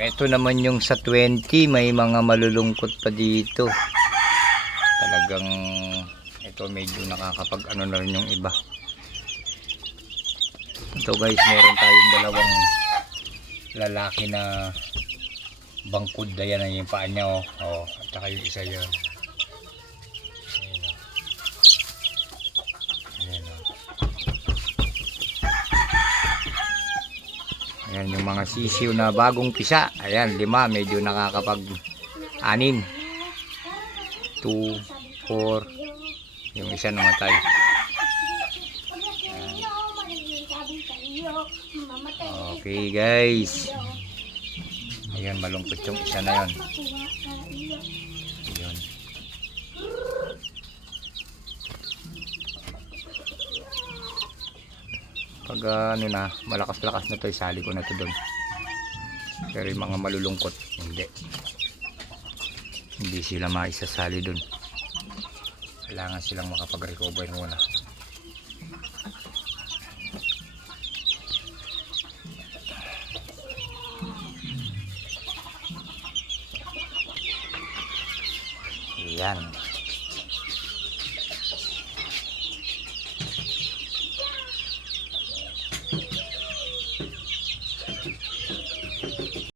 Ito naman yung sa 20, may mga malulungkot pa dito. Talagang ito medyo nakakapag ano na rin yung iba. Ito guys, meron tayong dalawang lalaki na bangkud. Ayan na yung paa niya, oh. Oh, at saka yung isa yun. Ayan, oh. Ayan yung mga sisiw na bagong pisa. Ayan, 5, medyo nakakapag-6. 2, 4, yung isa namatay. Okay guys, ayan, malungkot yung isa na yun. Ayan. Pag ano na, malakas-lakas na to, isali ko na to doon. Pero yung mga malulungkot, hindi sila maisasali doon. Kailangan silang makapag-recover muna. Yan.